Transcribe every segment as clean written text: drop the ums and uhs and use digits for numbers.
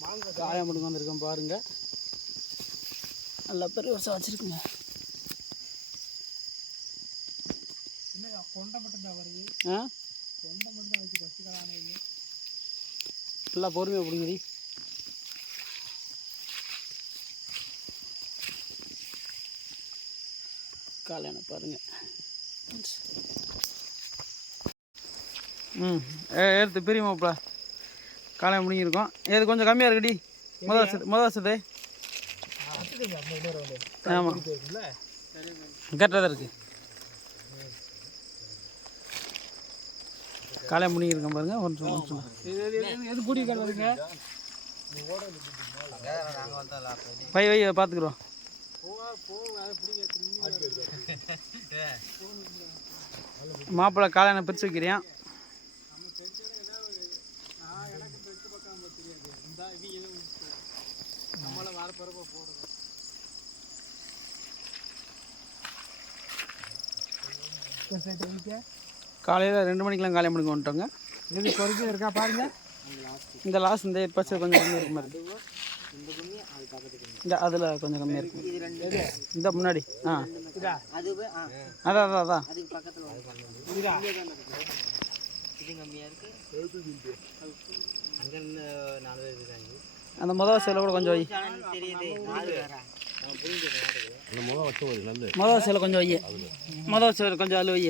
காயம் மட்டும் வந்திருக்கேன் பாருங்கள். நல்லா பெரிய வருஷம் வச்சுருக்குங்க. நல்லா பொறுமையாக பிடிங்கடி. காலையான பாருங்கள். எடுத்து பிரியுமாப்பா. காலையை முடிஞ்சிருக்கோம். ஏது கொஞ்சம் கம்மியாக இருக்குடி. மொதல் வருஷத்து ஆமாம் கரெக்டாக தான் இருக்குது. காலையை முடிஞ்சிருக்கோம் பாருங்கள். ஒரு நிமிஷம் எது கூடி வருங்க. வை பார்த்துக்குறோம். மாப்பிள்ளை காலையான பிரித்து வைக்கிறேன். காலையில் 2 மணிக்கெலாம் காலையை முடிக்க வந்துட்டோங்க. இது பொறுக்க இருக்கா பாருங்கள். இந்த லாஸ்ட் இந்த பச்சை கொஞ்சம் கம்மியாக இருக்க மாதிரி இந்த அதில் கொஞ்சம் கம்மியாக இருக்கு. இந்த முன்னாடி அதான் அந்த மொதல் சேலை கூட கொஞ்சம் வை. மொதல் சேலை கொஞ்சம் வை. மொதல் சேலை கொஞ்சம் அதில் வை.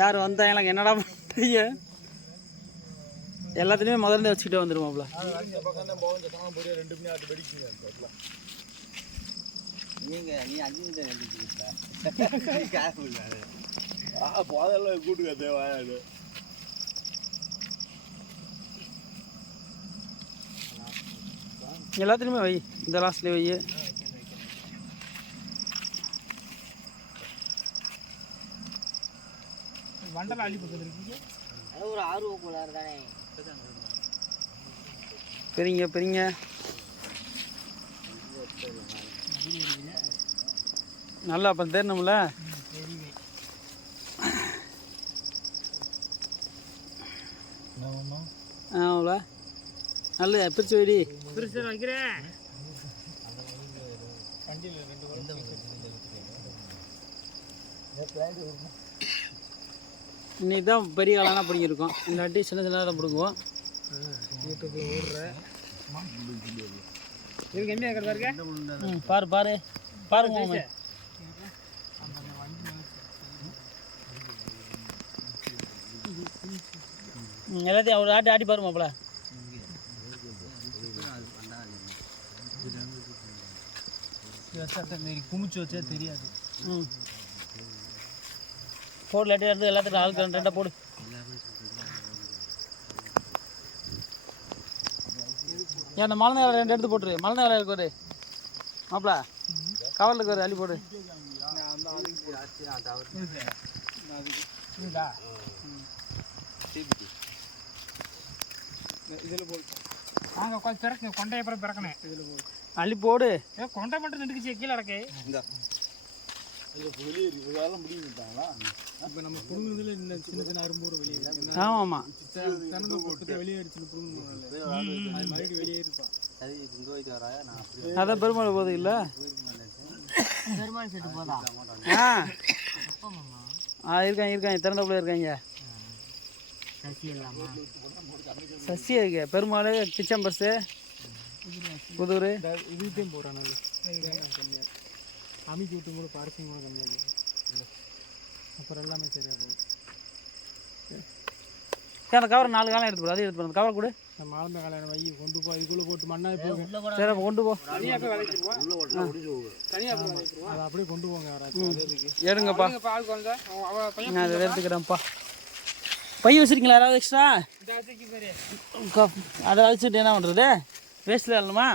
யார் வந்தாங்க என்னடா பண்ணுறீங்க? எல்லாத்துலேயுமே முதல்ல வச்சுக்கிட்டே வந்துடுவோம்ல. எல்லாத்துலேயுமே வை. இந்த லாஸ்ட்லேயே வை. வண்டல அள்ளி பக்கத்துல இருக்கீங்க. அது ஒரு ஆர்வ கோளாறு தானே. பெரியங்க நல்லா அப்போ தேரணும்ல. ஆமாம்ல நல்ல பிரிச்சு வைடி. பிரிச்சு வைக்கிறேன். இன்னைக்கு தான் பெரிய காலம்னா பிடிங்கிருக்கோம். இல்லாட்டி சின்ன சின்னதாக பிடுங்குவோம். பாருங்க எல்லாத்தையும் அவர் ஆட்டி பாரு மாப்பிள. குமிச்சு வச்சே தெரியாது. போடு லேட்டாக இருந்து எல்லாத்துக்கும் ஆளுக்கு 2 போடு. ஏன் அந்த மழை நேரம் 2 எடுத்து போட்டுரு. மழை நேரம் இருக்கு ஒரு மாப்பிள கவலுக்கு ஒரு அள்ளி போடு. இதில் போடு. நாங்கள் உட்காந்து பிறக்கணும். கொண்டையை அப்புறம் பிறக்கணும். இதில் போடு அள்ளி போடு. கொண்டை மட்டும் நின்றுக்குச்சு கீழே அடக்கு. வெளியே இருக்கிறதால முடிவிட்டாங்களா? இப்போ நம்ம புடுங்குறதுல இந்த சின்ன சின்ன அரும்பூர் வெளியே. ஆமாம் திறந்து போட்டு வெளியே அடிச்சு புடுங்கணும். அது மறுபடியும் வெளியே இருப்பான். அதான் பெருமாள் போகுது இல்லை. பெருமாள் செட்டு போதா? இருக்காங்க திறந்தக்குள்ளே இருக்காங்க. சசி இருக்கு. பெருமாள் கிச்சம்பர்ஸு புதூர் இதுத்தையும் போகிறான். கம்மியாக அமைக்கி விட்டு கூட பார்க்கிங் கூட கம்மியாக இருக்குது. அப்புறம் எல்லாமே சரியாக போகுது. அந்த கவர் 4 காலம் எடுத்து போடு. அதையும் எடுத்து போடு. கவர் கொடு. மாலம்பே காலையான வை கொண்டு போ. இதுக்குள்ளே போட்டு மண்ணாக போகும். சரி அப்போ கொண்டு போ. தனியாக அதை அப்படியே கொண்டு போங்க. எடுங்கப்பா. நான் அதை எடுத்துக்கிறேன்ப்பா. பை வச்சுருக்கீங்களா யாராவது எக்ஸ்ட்ரா? அதை வச்சுட்டு என்ன பண்ணுறது? வேஸ்ட்டில் இல்லைம்மா.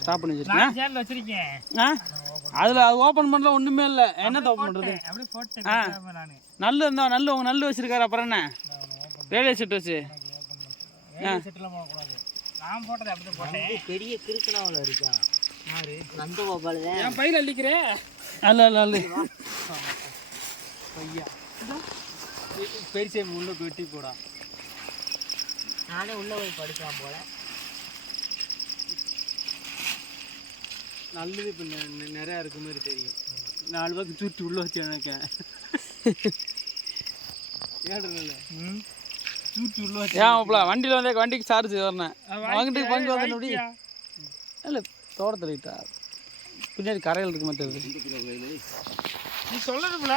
ஸ்டாப் பண்ணி வச்சிருக்கேன். அதில் அது ஓப்பன் பண்ணல ஒன்றுமே இல்லை. என்னத்தை ஓப்பன் பண்ணுறது? நல்லு இருந்தால் நல்லு வச்சுருக்காரு. அப்புறம் என்ன ரேடியோ செட் வச்சு பெரிய கிறுக்கனாவில் இருக்கா? நந்தகோபால் என் பையில அள்ளிக்கிறேன். அல்ல பையா பெருசே உள்ள வெட்டி போடா. நானே உள்ள போய் படுக்கலாம் போல. நல்லது இப்போ நிறையா இருக்க மாதிரி தெரியும். 4 பக்கம் சுற்றி உள்ள வச்சு எனக்கு ஏடுறல சுற்றி உள்ள வச்சு ஏன் வண்டியில் வந்து வண்டிக்கு சார்ஜ் வரணும் வாங்கிட்டு பங்கு வந்து எப்படி இல்லை தோட்டத்தில் பின்னாடி கரையில் இருக்கு மாதிரி. நீ சொல்லணும்ல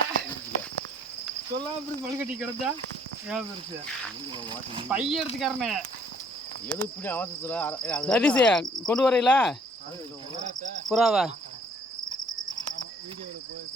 சொல்லாம இப்படி மழுக்கட்டி கிடந்தா ஏன் பெருசு பைய எடுத்துக்காரனே எது இப்படி அவசரத்தில் சரிசே கொண்டு வரையில புறாவா வீடியோவில் போய்